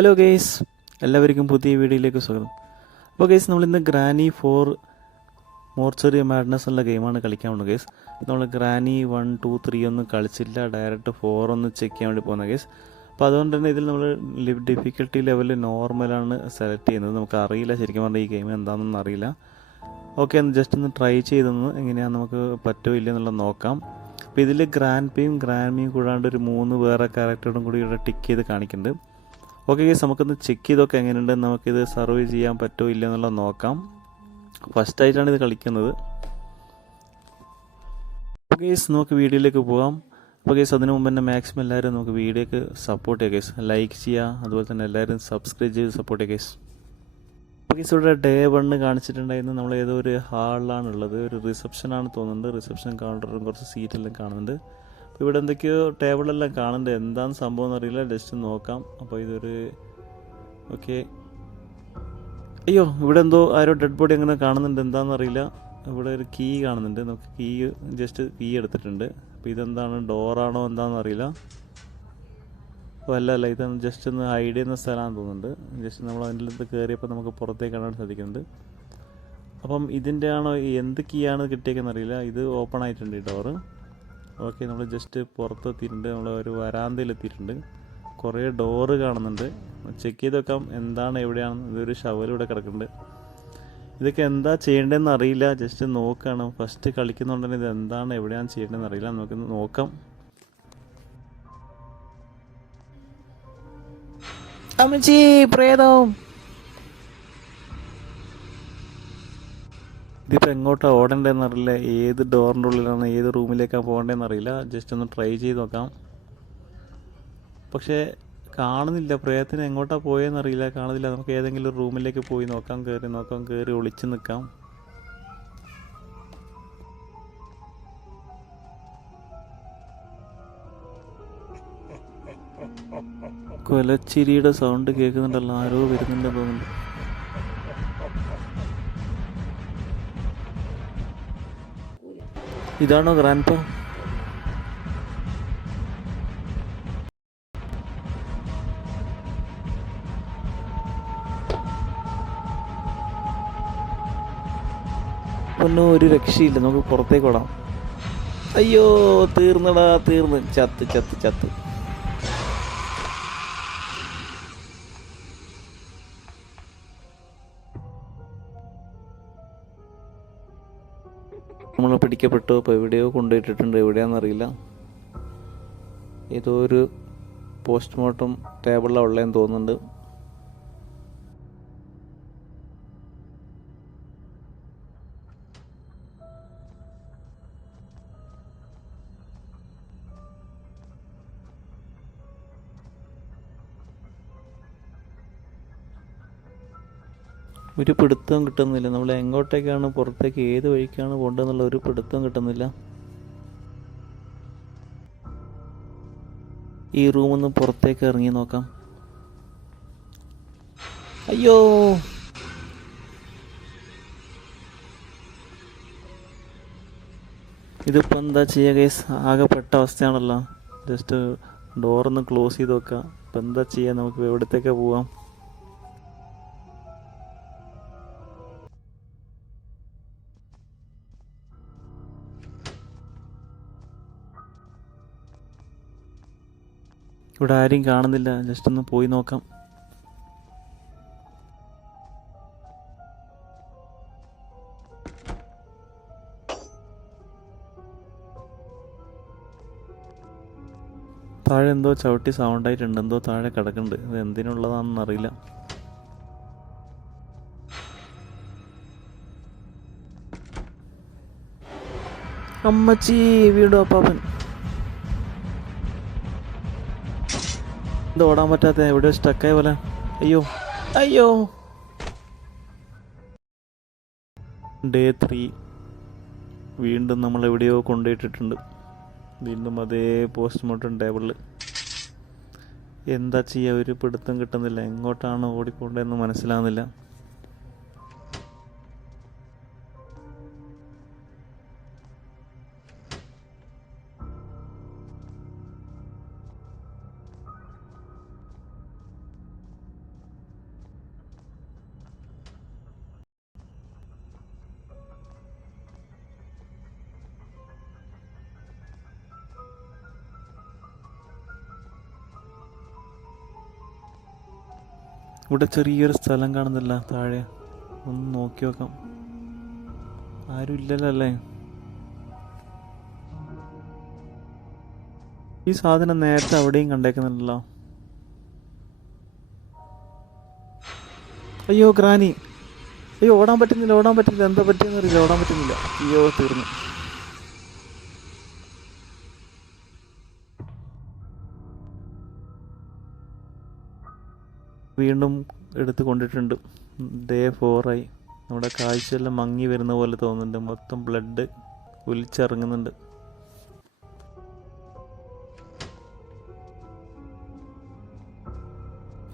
Hello guys എല്ലാവർക്കും പുതിയ വീഡിയോയിലേക്ക് സ്വാഗതം. അപ്പോൾ ഗെയ്സ് നമ്മളിന്ന് ഗ്രാനി ഫോർ മോർച്ചറി മാഡ്നസ് എന്നുള്ള ഗെയിമാണ് കളിക്കാൻ പോകുന്നത് ഗെയ്സ് നമ്മൾ ഗ്രാനി വൺ ടു ത്രീ ഒന്നും കളിച്ചില്ല. ഡയറക്റ്റ് ഫോർ ഒന്ന് ചെക്ക് ചെയ്യാൻ വേണ്ടി പോകുന്ന ഗെയ്സ് അപ്പോൾ അതുകൊണ്ട് തന്നെ ഇതിൽ നമ്മൾ ഡിഫിക്കൽട്ടി ലെവൽ നോർമലാണ് സെലക്ട് ചെയ്യുന്നത്. നമുക്ക് അറിയില്ല ശരിക്കും പറഞ്ഞാൽ ഈ ഗെയിം എന്താണെന്നൊന്നും അറിയില്ല. ഓക്കെ ഒന്ന് ജസ്റ്റ് ഒന്ന് ട്രൈ ചെയ്തൊന്ന് എങ്ങനെയാണ് നമുക്ക് പറ്റുമോ ഇല്ല എന്നുള്ളത് നോക്കാം. അപ്പോൾ ഇതിൽ ഗ്രാൻഡ് പിയും ഗ്രാൻഡ് മിയും കൂടാണ്ട് ഒരു മൂന്ന് വേറെ ക്യാരക്ടറും കൂടി ഇവിടെ ടിക്ക് ചെയ്ത് കാണിക്കുന്നുണ്ട്. ഓക്കെ ഗേസ് നമുക്കൊന്ന് ചെക്ക് ചെയ്തൊക്കെ എങ്ങനെയുണ്ട്? നമുക്കിത് സർവ് ചെയ്യാൻ പറ്റുമോ ഇല്ല എന്നുള്ളത് നോക്കാം. ഫസ്റ്റ് ആയിട്ടാണ് ഇത് കളിക്കുന്നത്. ഗേസ് നമുക്ക് വീഡിയോയിലേക്ക് പോകാം. അപ്പോൾ ഗേസ് അതിനു മുമ്പ് തന്നെ മാക്സിമം എല്ലാവരും നമുക്ക് വീഡിയോക്ക് സപ്പോർട്ട് ചെയ്യുക ഗേസ് ലൈക്ക് ചെയ്യുക അതുപോലെ തന്നെ എല്ലാവരും സബ്സ്ക്രൈബ് ചെയ്ത് സപ്പോർട്ട് ചെയ്യുക ഗേസ് ഗേസ് ഇവിടെ ഡേ വൺ കാണിച്ചിട്ടുണ്ടായിരുന്നു. നമ്മൾ ഏതോ ഒരു ഹാളിലാണുള്ളത് ഒരു റിസപ്ഷൻ ആണ് തോന്നുന്നുണ്ട്. റിസപ്ഷൻ കൗണ്ടറും കുറച്ച് സീറ്റെല്ലാം കാണുന്നുണ്ട്. അപ്പോൾ ഇവിടെ എന്തൊക്കെയോ ടേബിളെല്ലാം കാണുന്നുണ്ട്. എന്താണ് സംഭവം എന്നറിയില്ല ജസ്റ്റ് നോക്കാം. അപ്പോൾ ഇതൊരു ഓക്കെ അയ്യോ ഇവിടെ എന്തോ ആരോ ഡെഡ് ബോഡി അങ്ങനെ കാണുന്നുണ്ട്. എന്താണെന്ന് അറിയില്ല. ഇവിടെ ഒരു കീ കാണുന്നുണ്ട്. നമുക്ക് കീ ജസ്റ്റ് കീ എടുത്തിട്ടുണ്ട്. അപ്പോൾ ഇതെന്താണ്? ഡോറാണോ എന്താണെന്ന് അറിയില്ല. അപ്പോൾ അല്ല അല്ല. ഇത് ജസ്റ്റ് ഒന്ന് ഹൈഡ് ചെയ്യുന്ന സ്ഥലമാണെന്ന് തോന്നുന്നുണ്ട്. ജസ്റ്റ് നമ്മൾ അതിന്റെ അടുത്ത് കയറിയപ്പോൾ നമുക്ക് പുറത്തേക്ക് കാണാൻ സാധിക്കുന്നുണ്ട്. അപ്പം ഇതിന്റെ ആണോ എന്ത് കീ ആണ് കിട്ടിയേക്കെന്ന് അറിയില്ല. ഇത് ഓപ്പൺ ആയിട്ടുണ്ട് ഈ ഡോറ് ഓക്കെ നമ്മൾ ജസ്റ്റ് പുറത്തെത്തിയിട്ടുണ്ട്. നമ്മൾ ഒരു വരാന്തയിലെത്തിയിട്ടുണ്ട്. കുറേ ഡോറ് കാണുന്നുണ്ട്. ചെക്ക് ചെയ്ത് വെക്കാം എന്താണ് എവിടെയാണ് ഇതൊരു ഷവൽ ഇവിടെ കിടക്കുന്നുണ്ട്. ഇതൊക്കെ എന്താ ചെയ്യേണ്ടതെന്ന് അറിയില്ല. ജസ്റ്റ് നോക്കുകയാണ് ഫസ്റ്റ് കളിക്കുന്നുണ്ടെങ്കിൽ ഇത് എന്താണ് എവിടെയാണ് ചെയ്യേണ്ടതെന്ന് അറിയില്ല. നമുക്ക് നോക്കാം. അമ്മച്ചി പ്രേതം. ഇതിപ്പോൾ എങ്ങോട്ടാണ് ഓടേണ്ടതെന്ന് അറിയില്ല. ഏത് ഡോറിന്റെ ഉള്ളിലാണ് ഏത് റൂമിലേക്കാണ് പോകേണ്ടതെന്ന് അറിയില്ല. ജസ്റ്റ് ഒന്ന് ട്രൈ ചെയ്ത് നോക്കാം. പക്ഷേ കാണുന്നില്ല. പ്രേതത്തിന് എങ്ങോട്ടാണ് പോയെന്നറിയില്ല കാണുന്നില്ല. നമുക്ക് ഏതെങ്കിലും റൂമിലേക്ക് പോയി നോക്കാം കയറി നോക്കാം കയറി ഒളിച്ച് നിൽക്കാം. കൊലച്ചിരിയുടെ സൗണ്ട് കേൾക്കുന്നുണ്ടല്ലോ. ആരോ വരുന്നുണ്ടെന്ന് തോന്നുന്നു. ഇതാണോ ഗ്രാൻഡ് ഒന്നും ഒരു രക്ഷയില്ല. നമുക്ക് പുറത്തേക്ക് ഓടാം. അയ്യോ തീർന്നടാ തീർന്ന്. ചത്ത് ചത്ത് ചത്ത്. നമ്മൾ പിടിക്കപ്പെട്ടു അപ്പോൾ എവിടെയോ കൊണ്ടുപോയിട്ടിട്ടുണ്ട് എവിടെയാണെന്നറിയില്ല ഏതോ ഒരു പോസ്റ്റ്മോർട്ടം ടേബിളിലാണ് ഉള്ളതെന്ന് തോന്നുന്നുണ്ട്. ഒരു പിടുത്തവും കിട്ടുന്നില്ല. നമ്മൾ എങ്ങോട്ടേക്കാണ് പുറത്തേക്ക് ഏത് വഴിക്കാണ് പോകേണ്ടതെന്നുള്ള ഒരു പിടുത്തവും കിട്ടുന്നില്ല. ഈ റൂമിൽ നിന്ന് പുറത്തേക്ക് ഇറങ്ങി നോക്കാം. അയ്യോ! ഇതിപ്പോൾ എന്താ ചെയ്യുക കേസ് ആകെപ്പെട്ട അവസ്ഥയാണല്ലോ. ജസ്റ്റ് ഡോറൊന്ന് ക്ലോസ് ചെയ്ത് വെക്കാം ഇപ്പം എന്താ ചെയ്യുക നമുക്ക് എവിടത്തേക്കാണ് പോവാം. ഇവിടെ ആരെയും കാണുന്നില്ല. ജസ്റ്റ് ഒന്ന് പോയി നോക്കാം. താഴെ എന്തോ ചവിട്ടി സൗണ്ട് ആയിട്ടുണ്ട്. എന്തോ താഴെ കിടക്കുന്നുണ്ട്. ഇത് എന്തിനുള്ളതാണെന്ന് അറിയില്ല. അമ്മച്ചി വീടോ അപ്പാപ്പൻ ഇത് ഓടാൻ പറ്റാത്ത എവിടെയോ സ്റ്റക്കായ പോലെ. അയ്യോ അയ്യോ. ഡേ ത്രീ വീണ്ടും നമ്മൾ എവിടെയോ കൊണ്ടുപോയിട്ടിട്ടുണ്ട്. വീണ്ടും അതേ പോസ്റ്റ്മോർട്ടം ടേബിളിൽ എന്താ ചെയ്യുക ഒരു പിടുത്തം കിട്ടുന്നില്ല. എങ്ങോട്ടാണ് ഓടിക്കൊണ്ടതെന്ന് മനസ്സിലാവുന്നില്ല. ഇവിടെ ചെറിയൊരു സ്ഥലം കാണുന്നില്ല. താഴെ ഒന്ന് നോക്കി നോക്കാം. ആരും ഇല്ലല്ലോ അല്ലേ ഈ സാധനം നേരത്തെ അവിടെയും കണ്ടേക്കുന്നുണ്ടല്ലോ. അയ്യോ ഗ്രാനി. അയ്യോ ഓടാൻ പറ്റുന്നില്ല ഓടാൻ പറ്റുന്നില്ല. എന്താ പറ്റിയെന്നറിയില്ല ഓടാൻ പറ്റുന്നില്ല. അയ്യോ തീർന്നു. വീണ്ടും എടുത്ത് കൊണ്ടിട്ടുണ്ട് ഡേ ഫോറായി നമ്മുടെ കാഴ്ചയെല്ലാം മങ്ങി വരുന്ന പോലെ തോന്നുന്നുണ്ട്. മൊത്തം ബ്ലഡ് ഒലിച്ചിറങ്ങുന്നുണ്ട്.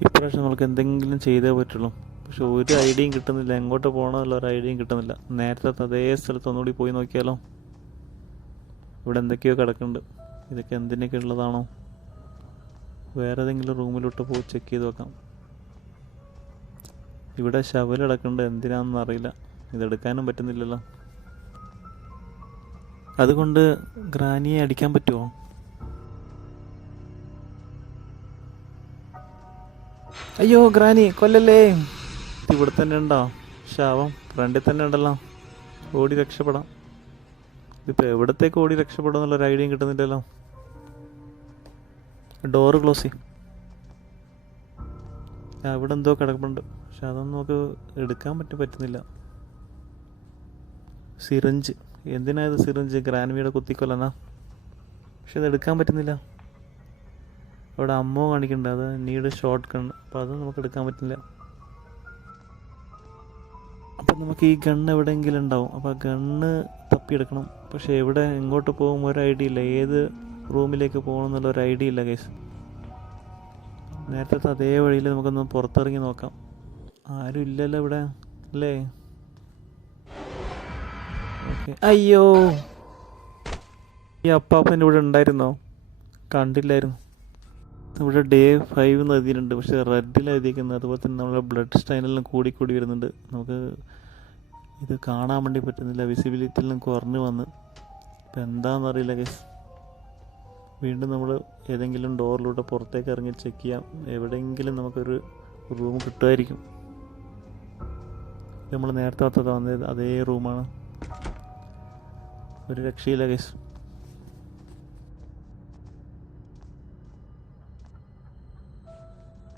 ഇപ്രാവശ്യം നമുക്ക് എന്തെങ്കിലും ചെയ്തേ പറ്റുള്ളൂ. പക്ഷെ ഒരു ഐഡിയയും കിട്ടുന്നില്ല. എങ്ങോട്ട് പോകണമെന്നുള്ള ഒരു ഐഡിയയും കിട്ടുന്നില്ല. നേരത്തെ അതേ സ്ഥലത്ത് ഒന്നുകൂടി പോയി നോക്കിയാലോ? ഇവിടെ എന്തൊക്കെയോ കിടക്കുന്നുണ്ട്. ഇതൊക്കെ എന്തിനൊക്കെ ഉള്ളതാണോ? വേറെ ഏതെങ്കിലും റൂമിലോട്ട് പോയി ചെക്ക് ചെയ്ത് നോക്കാം ഇവിടെ ശവൽ കിടക്കുന്നുണ്ട് എന്തിനാണെന്ന് അറിയില്ല. ഇതെടുക്കാനും പറ്റുന്നില്ലല്ലോ. അതുകൊണ്ട് ഗ്രാനിയെ അടിക്കാൻ പറ്റുമോ അയ്യോ ഗ്രാനി കൊല്ലല്ലേ? ഇവിടെ തന്നെ ഉണ്ടോ? ശവം ഫ്രണ്ടിൽ തന്നെ ഉണ്ടല്ലോ. ഓടി രക്ഷപ്പെടാം. ഇതിപ്പോൾ എവിടത്തേക്ക് ഓടി രക്ഷപ്പെടും എന്നുള്ളൊരു ഐഡിയയും കിട്ടുന്നില്ലല്ലോ. ഡോറ് ക്ലോസ് ചെയ്യും. അവിടെ എന്തോ കിടപ്പുണ്ട്. പക്ഷെ അതൊന്നും നമുക്ക് എടുക്കാൻ പറ്റി പറ്റുന്നില്ല. സിറിഞ്ച്. എന്തിനാ ഇത് സിറിഞ്ച്? ഗ്രാൻവിയുടെ കുത്തിക്കൊല്ലെന്നാ. പക്ഷെ അത് എടുക്കാൻ പറ്റുന്നില്ല. അവിടെ അമ്മോ കാണിക്കുന്നുണ്ട്. അത് നീഡ് ഷോർട്ട് ഗൺ. അപ്പോൾ അത് നമുക്ക് എടുക്കാൻ പറ്റില്ല അപ്പം നമുക്ക് ഈ ഗണ്ണ് എവിടെയെങ്കിലും ഉണ്ടാവും. അപ്പോൾ ആ ഗണ്ണ് തപ്പിയെടുക്കണം. പക്ഷെ എവിടെ എങ്ങോട്ട് പോകും ഒരു ഐഡിയ ഇല്ല. ഏത് റൂമിലേക്ക് പോകണം എന്നുള്ള ഒരു ഐഡിയ ഇല്ല കേസ് നേരത്തെ അതേ വഴിയിൽ നമുക്കൊന്ന് പുറത്തിറങ്ങി നോക്കാം. ആരും ഇല്ലല്ലോ ഇവിടെ അല്ലേ? അയ്യോ. ഈ അപ്പാപ്പൻ ഇവിടെ ഉണ്ടായിരുന്നോ? കണ്ടില്ലായിരുന്നു. ഇവിടെ ഡേ ഫൈവ് എന്ന് എഴുതിയിട്ടുണ്ട് പക്ഷേ റെഡിൽ എഴുതിയിരിക്കുന്നത്. അതുപോലെ തന്നെ നമ്മുടെ ബ്ലഡ് സ്റ്റൈനെല്ലാം കൂടി കൂടി വരുന്നുണ്ട്. നമുക്ക് ഇത് കാണാൻ വേണ്ടി പറ്റുന്നില്ല. വിസിബിലിറ്റി എല്ലാം കുറഞ്ഞു വന്ന്. ഇപ്പം എന്താണെന്ന് അറിയില്ല കേസ് വീണ്ടും നമ്മൾ ഏതെങ്കിലും ഡോറിലൂടെ പുറത്തേക്ക് ഇറങ്ങി ചെക്ക് ചെയ്യാം. എവിടെയെങ്കിലും നമുക്കൊരു റൂം കിട്ടുമായിരിക്കും. നമ്മൾ നേരത്തെ വന്നത് വന്നത് അതേ റൂമാണ്. ഒരു രക്ഷയില്ല കേസ്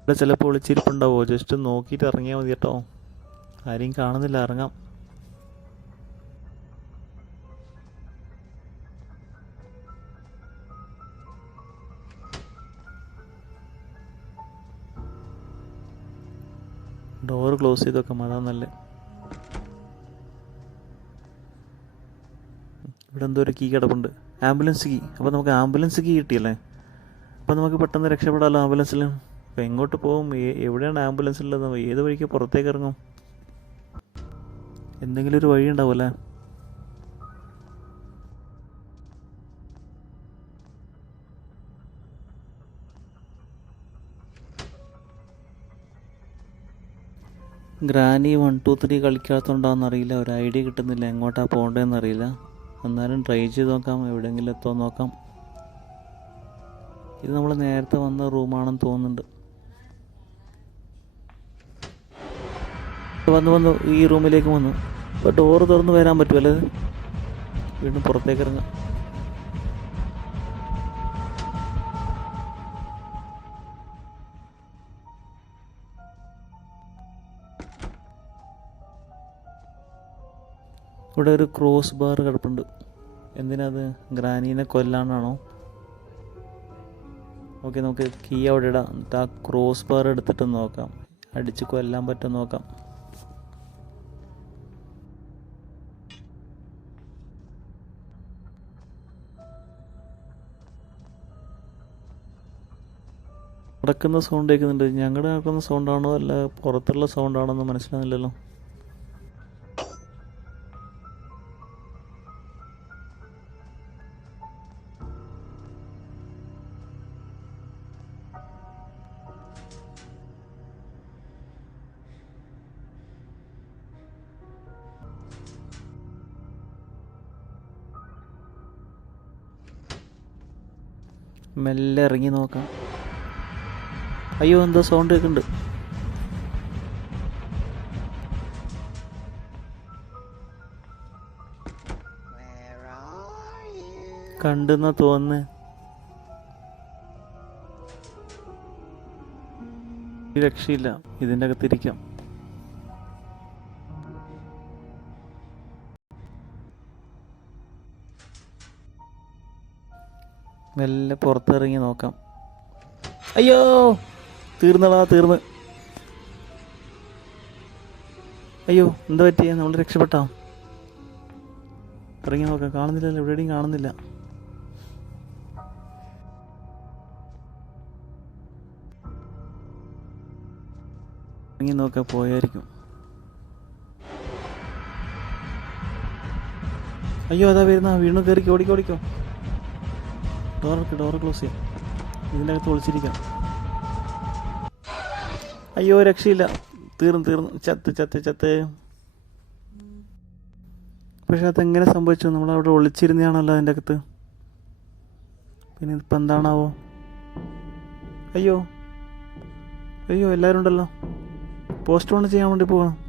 ഇവിടെ ചിലപ്പോൾ ഒളിച്ചിരിപ്പുണ്ടാവോ ജസ്റ്റ് നോക്കിയിട്ട് ഇറങ്ങിയാൽ മതി കേട്ടോ. ആരെയും കാണുന്നില്ല ഇറങ്ങാം. ഡോർ ക്ലോസ് ചെയ്ത് വെക്കാം അതാ നല്ലേ ഇവിടെ എന്തോ ഒരു കീ കിടപ്പുണ്ട്. Ambulance key. അപ്പോൾ നമുക്ക് ആംബുലൻസ് കീ കിട്ടിയല്ലേ? അപ്പോൾ നമുക്ക് പെട്ടെന്ന് രക്ഷപ്പെടാമല്ലോ ആംബുലൻസിൽ അപ്പോൾ എങ്ങോട്ട് പോകും എവിടെയാണ് ആംബുലൻസ് ഉള്ളത്? ഏത് വഴിക്ക് പുറത്തേക്ക് ഇറങ്ങും? എന്തെങ്കിലും ഒരു വഴി ഉണ്ടാവുമല്ലേ? ഗ്രാനി വൺ ടു ത്രീ കളിക്കാത്തതുകൊണ്ടാണെന്നറിയില്ല. ഒരു ഐഡിയ കിട്ടുന്നില്ല എങ്ങോട്ടാണ് പോകേണ്ടതെന്ന് അറിയില്ല എന്നാലും ട്രൈ ചെയ്ത് നോക്കാം എവിടെയെങ്കിലും എത്തോ നോക്കാം. ഇത് നമ്മൾ നേരത്തെ വന്ന റൂമാണെന്ന് തോന്നുന്നുണ്ട്. വന്ന് വന്ന് ഈ റൂമിലേക്ക് വന്നു. ഇപ്പോൾ ഡോറ് തുറന്ന് വരാൻ പറ്റുമല്ലേ? വീണ്ടും പുറത്തേക്ക് ഇറങ്ങാം. ഇവിടെ ഒരു ക്രോസ് ബാർ കിടപ്പുണ്ട്. എന്തിനത്? ഗ്രാനീനെ കൊല്ലാനാണോ? ഓക്കെ നമുക്ക് കീ അവിടെ ഇടാം. എന്നിട്ട് ആ ക്രോസ് ബാർ എടുത്തിട്ട് നോക്കാം. അടിച്ച് കൊല്ലാൻ പറ്റും നോക്കാം. നടക്കുന്ന സൗണ്ട് കേൾക്കുന്നുണ്ട്. ഞങ്ങളുടെ നടക്കുന്ന സൗണ്ടാണോ അല്ല പുറത്തുള്ള സൗണ്ടാണോ എന്ന് മനസ്സിലാകുന്നില്ലല്ലോ മെല്ലെ ഇറങ്ങി നോക്കാം. അയ്യോ എന്താ സൗണ്ട് കേൾക്കുന്നുണ്ട് കണ്ടെന്നാ തോന്നുന്നു. രക്ഷയില്ല. ഇതിന്റെ അകത്തിരിക്കാം. മെല്ലെ പുറത്തിറങ്ങി നോക്കാം. അയ്യോ തീർന്നടാ തീർന്ന്. അയ്യോ എന്താ പറ്റിയ? നമ്മൾ രക്ഷപ്പെട്ടോ? ഇറങ്ങി നോക്കാം. കാണുന്നില്ലല്ലോ എവിടെയും കാണുന്നില്ല. ഇറങ്ങി നോക്കാം പോയായിരിക്കും. അയ്യോ അതാ വരുന്ന വീണു കയറിക്കോ ഓടിക്കോ ഓടിക്കോ. ഡോറൊക്കെ ഡോറ് ക്ലോസ് ചെയ്യാം. ഇതിന്റെ അകത്ത് ഒളിച്ചിരിക്കാം. അയ്യോ രക്ഷയില്ല. തീർന്നു തീർന്നു. ചത്ത് ചത്ത് ചത്ത്. പക്ഷെ അതെങ്ങനെ സംഭവിച്ചു? നമ്മളവിടെ ഒളിച്ചിരുന്നതാണല്ലോ അതിന്റെ അകത്ത്. പിന്നെ ഇതിപ്പോൾ എന്താണാവോ? അയ്യോ. അയ്യോ എല്ലാവരും ഉണ്ടല്ലോ പോസ്റ്റ് ഓൺ ചെയ്യാൻ വേണ്ടി പോകണം